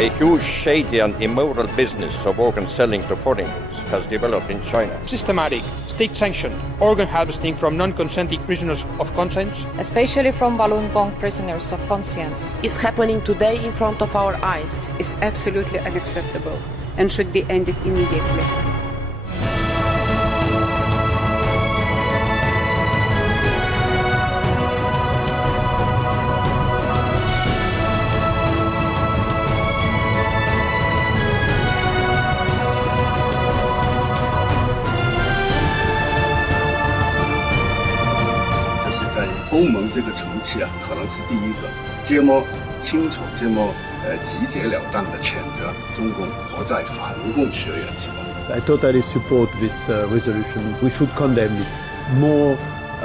A huge shady and immoral business of organ selling to foreigners has developed in China. Systematic, state-sanctioned organ harvesting from non-consenting prisoners of conscience, especially from Falun Gong prisoners of conscience, is happening today in front of our eyes. Is absolutely unacceptable and should be ended immediately.在欧盟这个层次啊，可能是第一个这么清楚、这么直截了当的谴责中共活在法轮功学员之中。I totally support this resolution. We should condemn it more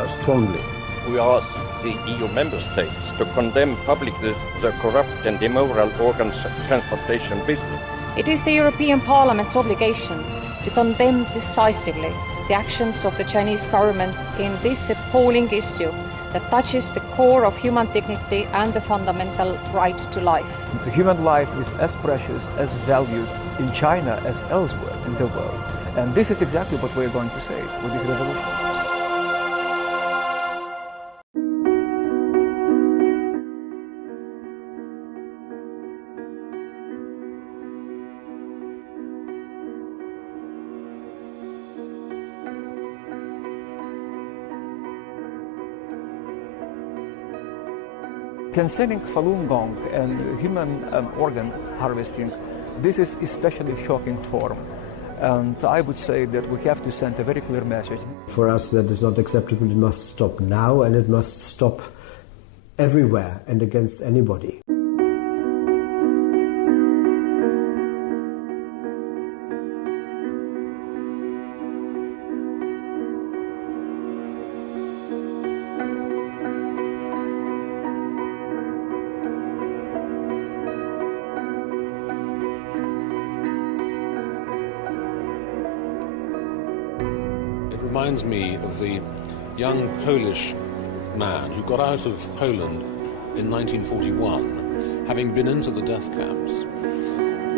strongly. We ask the EU member states to condemn publicly the corrupt and immoral organ transplantation business. It is the European Parliament's obligation to condemn decisively the actions of the Chinese government in this appalling issue that touches the core of human dignity and the fundamental right to life. The human life is as precious, as valued in China as elsewhere in the world. And this is exactly what we're going to say with this resolution. Concerning Falun Gong and human organ harvesting, this is especially shocking form. And I would say that we have to send a very clear message. For us, that is not acceptable. It must stop now, and it must stop everywhere and against anybody. Reminds me of the young Polish man who got out of Poland in 1941, having been into the death camps.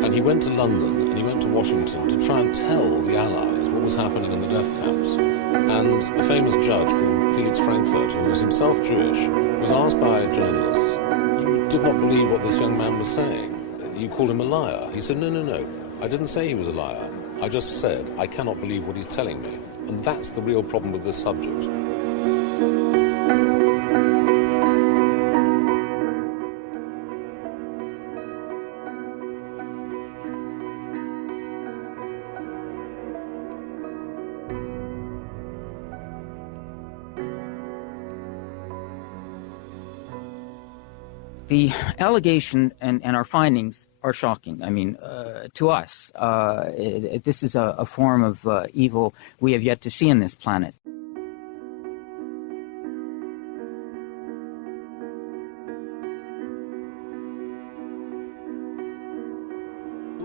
And he went to London and he went to Washington to try and tell the Allies what was happening in the death camps. And a famous judge called Felix Frankfurt, who was himself Jewish, was asked by a journalist, "You did not believe what this young man was saying. You called him a liar." He said, No. I didn't say he was a liar. I just said, I cannot believe what he's telling me. And that's the real problem with this subject. The allegation and our findings are shocking. I mean, to us, this is a form of evil we have yet to see on this planet.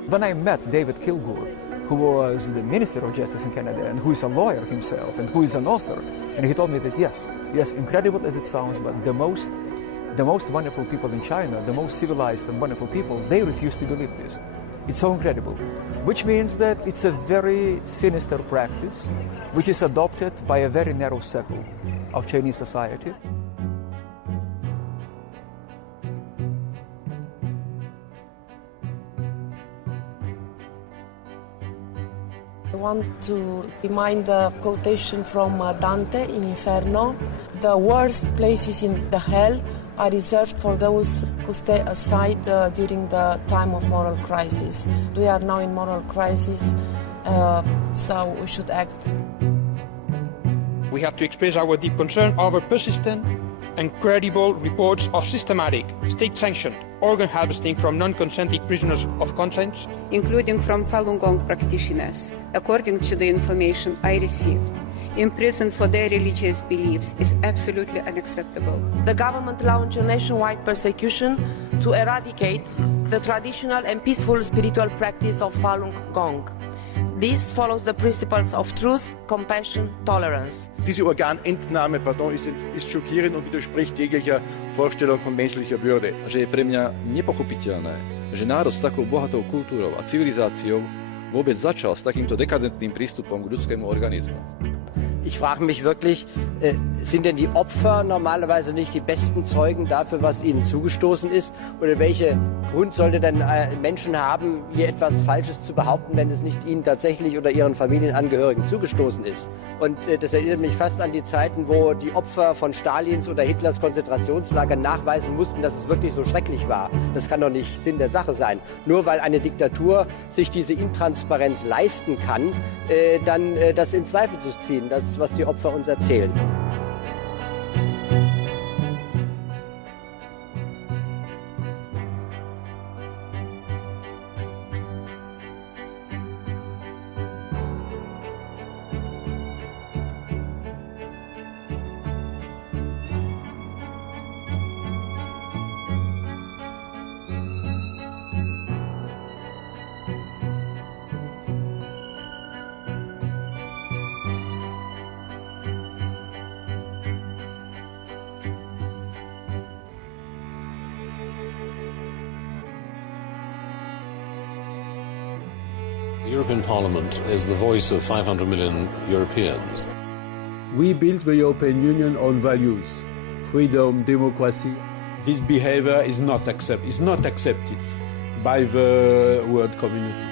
When I met David Kilgour, who was the Minister of Justice in Canada and who is a lawyer himself and who is an author, and he told me that yes, incredible as it sounds, but the most wonderful people in China, the most civilized and wonderful people, they refuse to believe this. It's so incredible. Which means that it's a very sinister practice, which is adopted by a very narrow circle of Chinese society. I want to remind a quotation from Dante in Inferno. The worst places in the hell are reserved for those who stay aside during the time of moral crisis. We are now in moral crisis, so we should act. we have to express our deep concern over persistent and credible reports of systematic, state-sanctioned organ harvesting from non-consenting prisoners of conscience, including from Falun Gong practitioners, according to the information I received. Imprisoned for their religious beliefs is absolutely unacceptable. The government launched a nationwide persecution to eradicate the traditional and peaceful spiritual practice of Falun Gong. This follows the principles of truth, compassion, tolerance. Diese Organentnahme, ist schockierend und widerspricht jeglicher Vorstellung von menschlicher Würde. Že je pre mňa nepochopiteľné, že národ s takou bohatou kultúrou a civilizáciou vôbec začal s takýmto dekadentným prístupom k ľudskému organizmu. Ich frage mich wirklich, sind denn die Opfer normalerweise nicht die besten Zeugen dafür, was ihnen zugestoßen ist? Oder welcher Grund sollte denn Menschen haben, hier etwas Falsches zu behaupten, wenn es nicht ihnen tatsächlich oder ihren Familienangehörigen zugestoßen ist? Und das erinnert mich fast an die Zeiten, wo die Opfer von Stalins oder Hitlers Konzentrationslager nachweisen mussten, dass es wirklich so schrecklich war. Das kann doch nicht Sinn der Sache sein. Nur weil eine Diktatur sich diese Intransparenz leisten kann, dann das in Zweifel zu ziehen, das, was die Opfer uns erzählen. The European Parliament is the voice of 500 million Europeans. We built the European Union on values, freedom, democracy. This behavior is not accepted by the world community.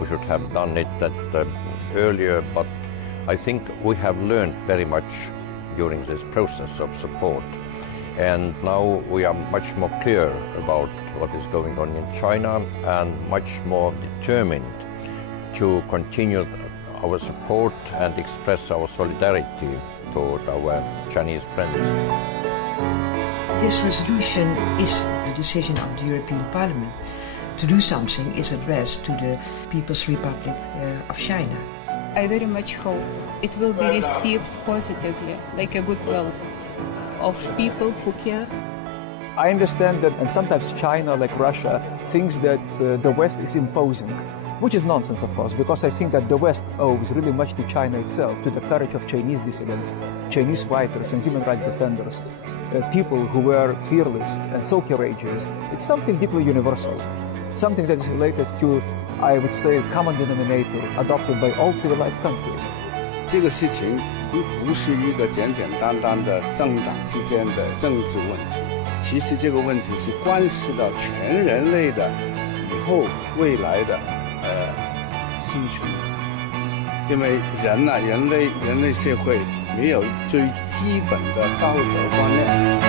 We should have done it earlier, but I think we have learned very much during this process of support. And now we are much more clear about what is going on in China and much more determined to continue our support and express our solidarity toward our Chinese friends. This resolution is the decision of the European Parliament. To do something is addressed to the People's Republic of China. I very much hope it will be received positively, like a goodwill of people who care. I understand that, and sometimes China, like Russia, thinks that the West is imposing, which is nonsense, of course, because I think that the West owes really much to China itself, to the courage of Chinese dissidents, Chinese fighters and human rights defenders, people who were fearless and so courageous. It's something deeply universal, something that is related to, I would say, common denominator adopted by all civilized countries. 这个事情不是一个简简单单的政党之间的政治问题，其实这个问题是关系到全人类的以后未来的生存。因为人类社会没有最基本的道德观念。